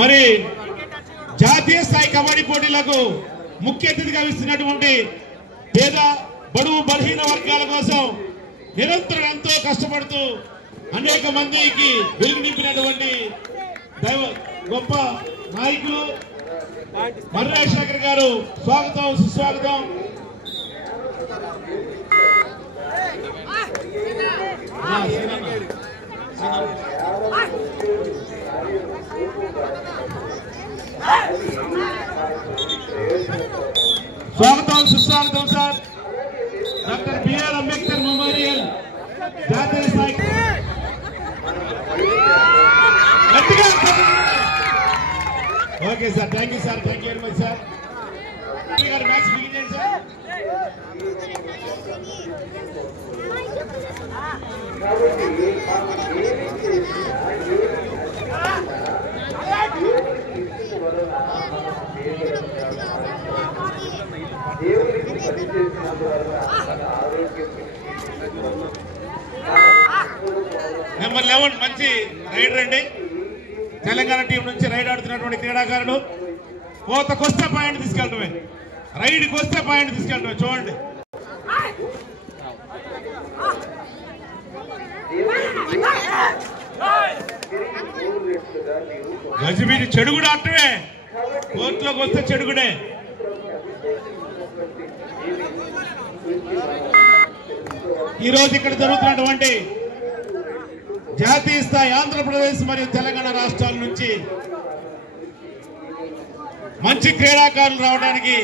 మరి జాతీయ స్థాయి కబడ్డీ పోటీలకు ముఖ్య అతిథిగా ఇస్తున్నటువంటి పేద బడుగు బలహీన వర్గాల కోసం నిరంతరం ఎంతో కష్టపడుతూ అనేక మందికి వెలుగు నింపినటువంటి గొప్ప నాయకులు మర్రి రాజశేఖర్ గారు స్వాగతం సుస్వాగతం. స్వాగతం సుస్వాగతం sir. Doctor BR Ambedkar memorial జాతీయ స్థాయి okay sir. Thank you sir. Thank you very much sir. Match begin sir. Number 11 మంచి రైడర్ అండి. తెలంగాణ టీం నుంచి రైడ్ ఆడుతున్నటువంటి క్రీడాకారుడు. కోతకొస్తే పాయింట్ తీసుకెళ్ళటమే, రైడ్కి వస్తే పాయింట్ తీసుకెళ్ళటమే. చూడండి గజిబిజి చెడుగుడు ఆటమే, కోర్టులోకి వస్తే చెడుగుడే. ఈరోజు ఇక్కడ జరుగుతున్నటువంటి జాతీయ స్థాయి ఆంధ్రప్రదేశ్ మరియు తెలంగాణ రాష్ట్రాల నుంచి మంచి క్రీడాకారులు రావడానికి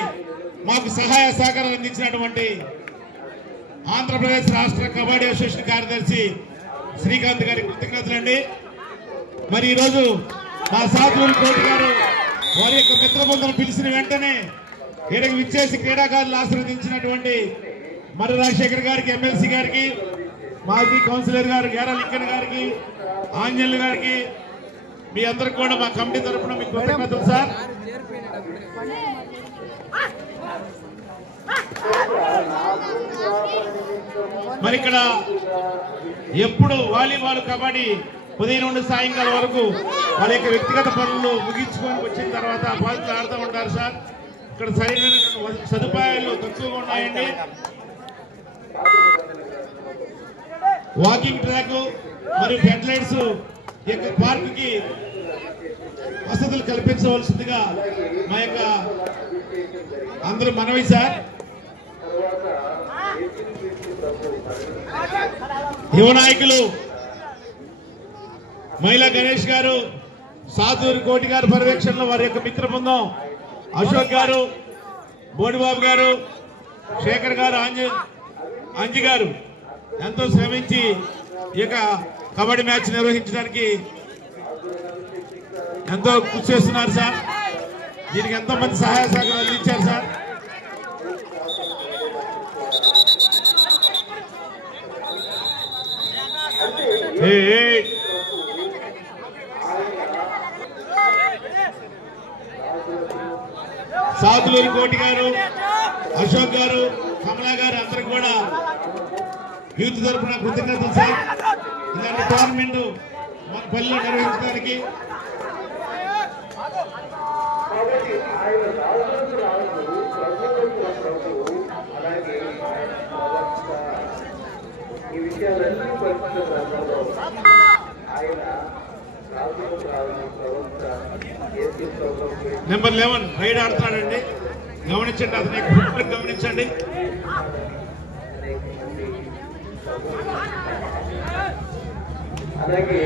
మాకు సహాయ సహకారాలు అందించినటువంటి ఆంధ్రప్రదేశ్ రాష్ట్ర కబడ్డీ అసోసియేషన్ కార్యదర్శి శ్రీకాంత్ గారికి కృతజ్ఞతలండి. మరి ఈరోజు మా సాధువులు కోటి గారు వారి యొక్క మిత్ర బృందం పిలిచిన వెంటనే ఇక్కడికి విచ్చేసి క్రీడాకారులు ఆశీర్వదించినటువంటి మర్రి రాజశేఖర్ గారికి, ఎమ్మెల్సీ గారికి, మాజీ కౌన్సిలర్ గారు గేరా లింకన్ గారికి, ఆంజనేయులు గారికి, మీ అందరికి కూడా మా కమిటీ తరఫున మీకు కృతజ్ఞతలు సార్. మరి ఇక్కడ ఎప్పుడు వాలీబాల్ కబడ్డీ ఉదయం నుండి సాయంకాలం వరకు వాళ్ళ యొక్క వ్యక్తిగత పనులు ముగించుకొని వచ్చిన తర్వాత బాధితులు ఆడుతూ ఉంటారు సార్. ఇక్కడ సరైన సదుపాయాలు తక్కువగా ఉన్నాయండి. వాకింగ్ ట్రాక్ మరియు ఫ్లడ్ లైట్స్ యొక్క పార్క్ కి వసతులు కల్పించవలసిందిగా మా యొక్క అందరూ మనవి సార్. యువ నాయకులు మహిళా గణేష్ గారు, సాతూరు కోటి గారి పర్యవేక్షణలో వారి యొక్క మిత్ర బృందం అశోక్ గారు, బోడిబాబు గారు, శేఖర్ గారు, అంజి గారు ఎంతో శ్రమించి ఈ యొక్క కబడ్డీ మ్యాచ్ నిర్వహించడానికి ఎంతో కృషి చేస్తున్నారు సార్. దీనికి ఎంతో మంది సహాయ సహకారాలు అందించారు సార్. సాతులూరి కోటి గారు, అశోక్ గారు, కమలా గారు అందరికి కూడా యూత్ తరఫున కృతజ్ఞతలు సార్. ఇలాంటి టోర్నమెంట్ మన పల్లెలో నిర్వహించడానికి నెంబర్ 11 రైడ్ ఆడుతున్నాడండి. గమనించండి, అతని గమనించండి. అలాగే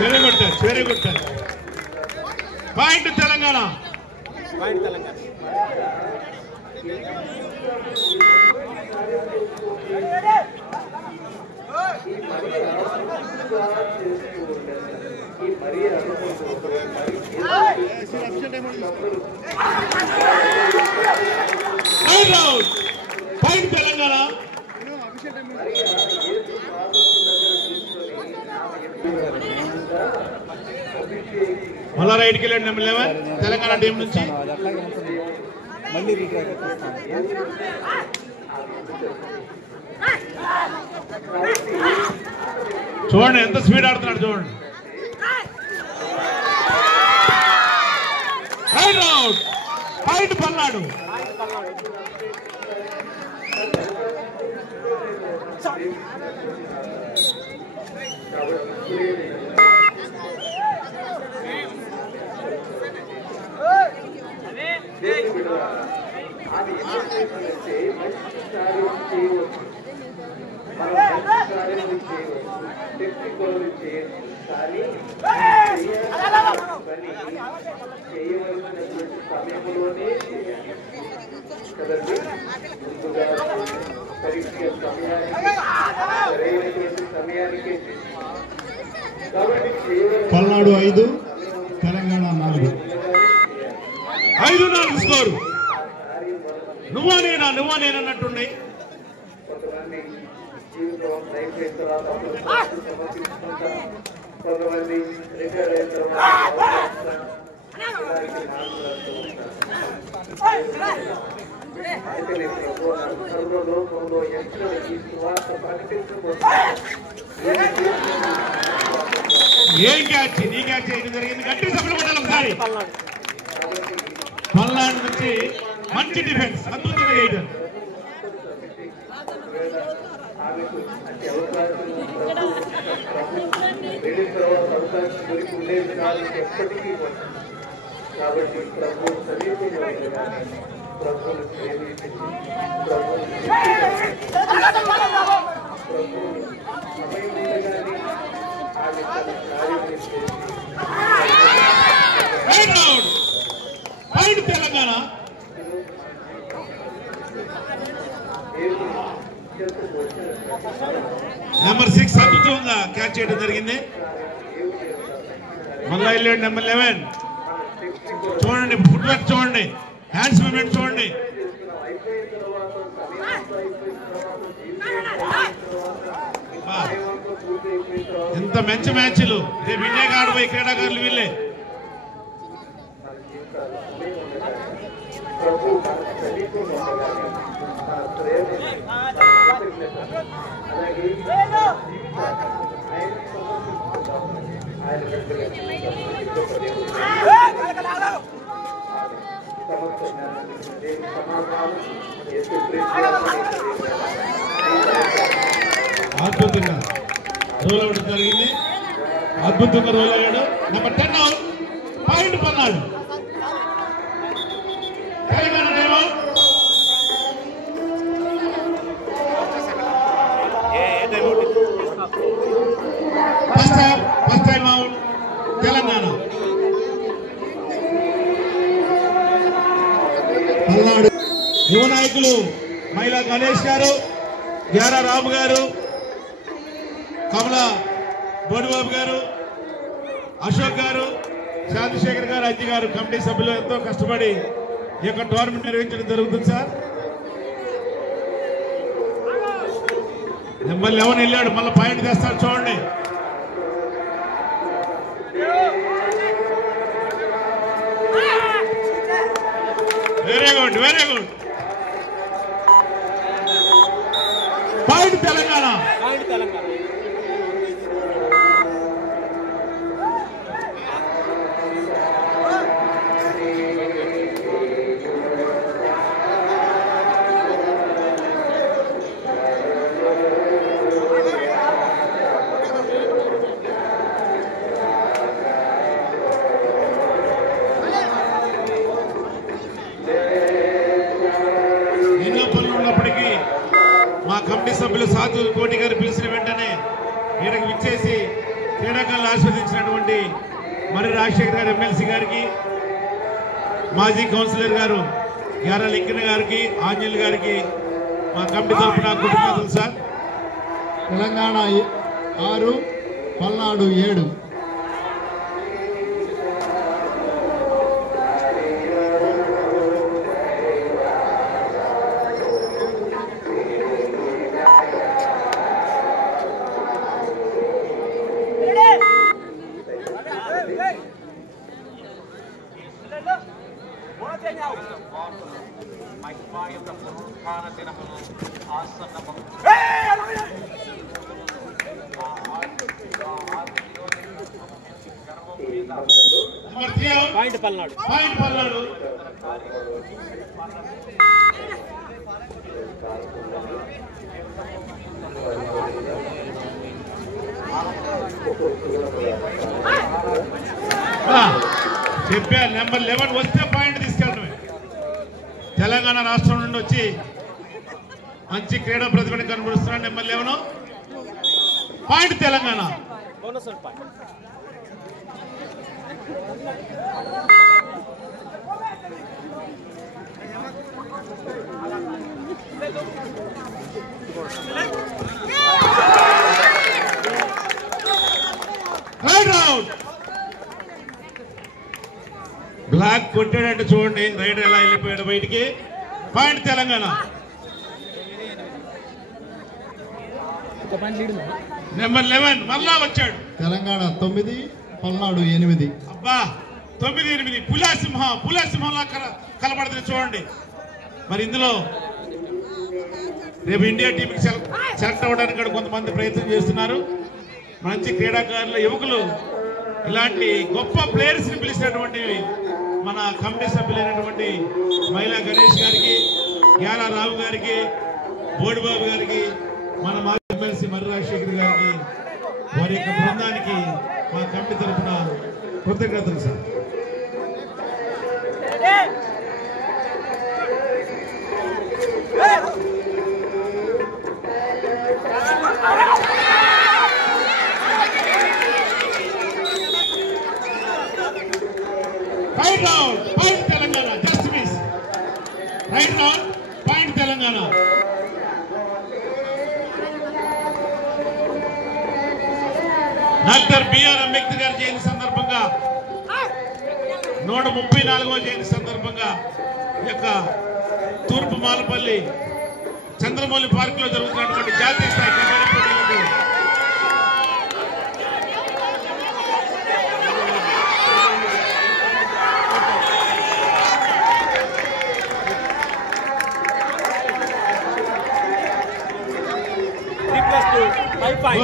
very good touch, very good touch. Point Telangana. Point Telangana. మళ్ళా రైడ్కి వెళ్ళండి. నెంబర్ 11 తెలంగాణ టీం నుంచి చూడండి ఎంత స్పీడ్ ఆడుతున్నాడు చూడండి. Right out point Palnadu. సమయంలోనే కదండి పరీక్ష సమయానికి కాబట్టి పల్నాడు 5 తెలంగాణ 4. 5-4 స్కోరు. నువ్వా నేనన్నట్టుండే. కొంతమంది జీవితం అయిపోయిన తర్వాత కొంతమంది రిటైర్ అయిన తర్వాత అయితే లోకంలో ఎక్కడ ఈ సువార్త ప్రకటించబోతుంది. ఏం క్యాచ్ నీ క్యాచ్ చేయడం జరిగింది. గట్టి సభలు పట్టాలి ఒకసారి. పల్నాడు నుంచి మంచి డిఫెన్స్ అద్భుతంగా చేయడం. ఆమెకు అంటే అవకాశం వెళ్ళిన తర్వాత అవకాశం దొరికి ఉండేది కాదు ఎప్పటికీ. కాబట్టి ప్రభు సమీపంలో ఉండగానే ప్రభువును ప్రేమించి ప్రభువును సమయం ఉండగానే ఆమె తన కార్యం చేసి తెలంగాణ నెంబర్ 6 అద్భుతంగా క్యాచ్ చేయడం జరిగింది. మళ్ళా వెళ్ళండి నెంబర్ 11. చూడండి ఫుట్ వర్క్ చూడండి, హ్యాండ్స్ మూవ్మెంట్ చూడండి. ఇంత మంచి మ్యాచ్లు రేపు ఇండియాకి ఆడబోయే క్రీడాకారులు వీళ్ళే. ప్రభు మన సమీపంలో ఉండగానే మన ప్రేమ అలాగే ఆయన అద్భుతంగా రోల్ అవ్వడం జరిగింది. అద్భుతంగా రోల్ అయ్యాడు. Number 10 point Palnadu. Telangana time first time out Telangana. Palnadu యువ నాయకులు మైలా గణేష్ గారు, గ్యారా రాము గారు, కమలా బోడిబాబు గారు, అశోక్ గారు, శాంతిశేఖర్ గారు, అజ్జి గారు కమిటీ సభ్యులు ఎంతో కష్టపడి ఈ యొక్క టోర్నమెంట్ నిర్వహించడం జరుగుతుంది సార్. నెంబర్ 11 వెళ్ళాడు, మళ్ళీ పాయింట్ తెస్తాడు చూడండి. Very good point Telangana. మా కమిటీ సభ్యులు సాధు కోటి గారు పిలిచిన వెంటనే ఈయనకు విచ్చేసి క్రీడాకారులు ఆస్వాదించినటువంటి మరి రాజశేఖర్ గారు ఎమ్మెల్సీ గారికి, మాజీ కౌన్సిలర్ గారు గ్యారా లింకన్ గారికి, ఆంజల్ గారికి మా కమిటీ తరఫున కృతజ్ఞతలు సార్. తెలంగాణ 6 పల్నాడు 7. పాయింట్ పల్నాడు చెప్పారు. నెంబర్ 11 వస్తే పాయింట్ తీసుకెళ్ళడమే. తెలంగాణ రాష్ట్రం నుండి వచ్చి మంచి క్రీడా ప్రతిభను కనబరుస్తున్నాడు నెంబర్ 11 పాయింట్ తెలంగాణ. బ్లాక్ కొట్టాడంటే చూడండి, రైడర్ ఎలా వెళ్ళిపోయాడు బయటికి. పాయింట్ తెలంగాణ. నెంబర్ 11 మళ్ళా వచ్చాడు. తెలంగాణ 9, పల్నాడు 8. అబ్బా 9-8 పులాసింహంలా కలబడుతుంది చూడండి. మరి ఇందులో రేపు ఇండియా టీంకి సెలెక్ట్ అవ్వడానికి కూడా కొంతమంది ప్రయత్నం చేస్తున్నారు. మంచి క్రీడాకారులు, యువకులు, ఇలాంటి గొప్ప ప్లేయర్స్ ని పిలిచినటువంటి మన కమిటీ సభ్యులైనటువంటి మైలా గణేష్ గారికి, గ్యాలా రావు గారికి, బోడిబాబు గారికి, మన మాజీ ఎమ్మెల్సీ మర్రి రాజశేఖర్ గారికి, వారి యొక్క బృందానికి మా కమిటీ తరఫున కృతజ్ఞతలు sir. Right round point Telangana. Just miss. Right round point Telangana. Doctor BR Ambedkar గారి జయంతి సందర్భంగా 134వ జయంతి సందర్భంగా ఈ యొక్క తూర్పు మాలపల్లి చంద్రమౌళి పార్క్ లో జరుగుతున్నటువంటి జాతీయ స్థాయి కబడ్డీ పోటీలకు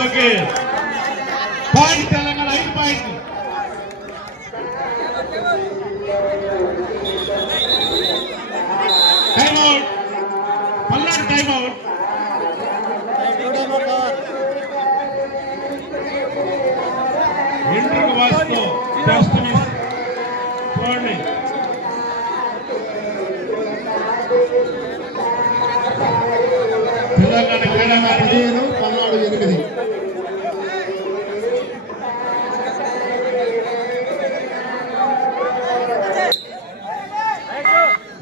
okay point Telangana 5 point. Time out. Palnadu time out. ఎండ్రుకు వాస్తో జస్ట్ మిస్. చూడండి తెలంగాణ క్రీడాకారులు 15, పల్నాడు 8.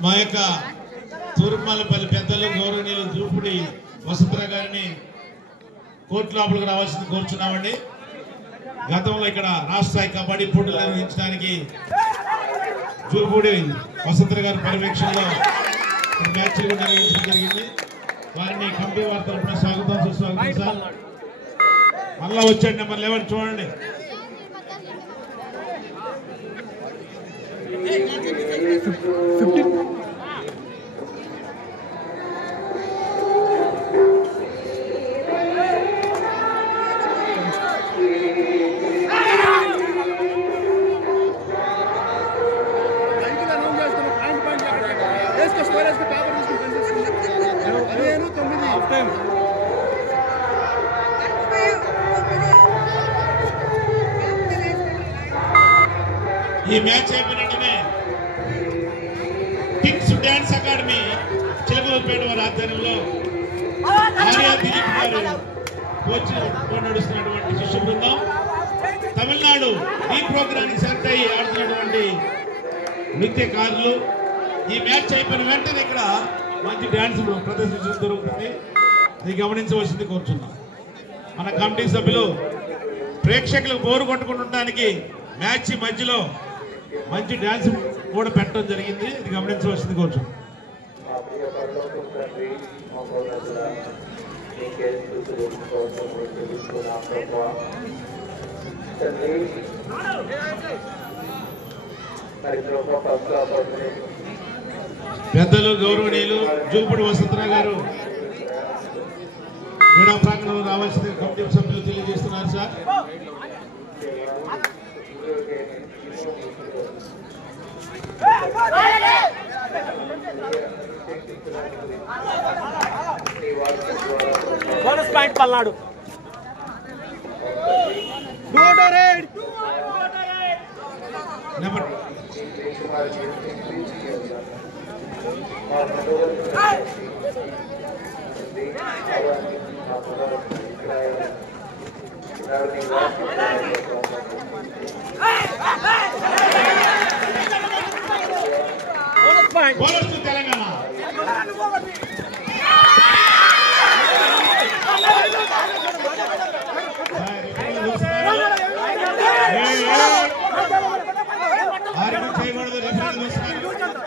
మా యొక్క తూర్పుమల్లపల్లి పెద్దలు గౌరవనీయులు జూపుడి వసుంధర గారిని కోర్టు లోపలికి రావాల్సింది కోరుచున్నామండి. గతంలో ఇక్కడ రాష్ట్ర స్థాయి కబడ్డీ పోటీలు నిర్వహించడానికి జూపుడి వసుంధర గారి పర్యవేక్షణలో మ్యాచ్లు కూడా నిర్వహించడం జరిగింది. వారిని కమిటీ వారి తరఫున స్వాగతం సుస్వాగతం సార్. మళ్ళా వచ్చాడు నెంబర్ 11 చూడండి. ఈ మ్యాచ్ అయిపోయిన వెంటనే కింగ్స్ డాన్స్ అకాడమీ చిలకలపేట వారి ఆధ్వర్యంలో ఆర్యా దిలీప్ గారు కోచ్ నడుస్తున్నటువంటి శిష్య బృందం తమిళనాడు ఈ ప్రోగ్రాంకి సెలెక్ట్ అయ్యి ఆడుతున్నటువంటి నృత్యకారులు ఈ మ్యాచ్ అయిపోయిన వెంటనే ఇక్కడ మంచి డాన్స్ ప్రదర్శించడం జరుగుతుంది. అది గమనించవలసింది కోరుచున్నాం. మన కమిటీ సభ్యులు ప్రేక్షకులకు బోరు కొట్టుకుంటుండడానికి మ్యాచ్ మధ్యలో మంచి డాన్స్ కూడా పెట్టడం జరిగింది. ఇది గమనించవలసింది కోరుచున్నాం. పెద్దలు గౌరవనీయులు జూపడి వసంతరావు గారు క్రీడా ప్రాంగణంలో రావాల్సిన కమిటీ సభ్యులు తెలియజేస్తున్నారు sir. Bonus point Palnadu. Number bonus point. Bonus to Telangana. ఆరోగ్యం చేయకూడదు. రెఫరీలు చూస్తున్నారు.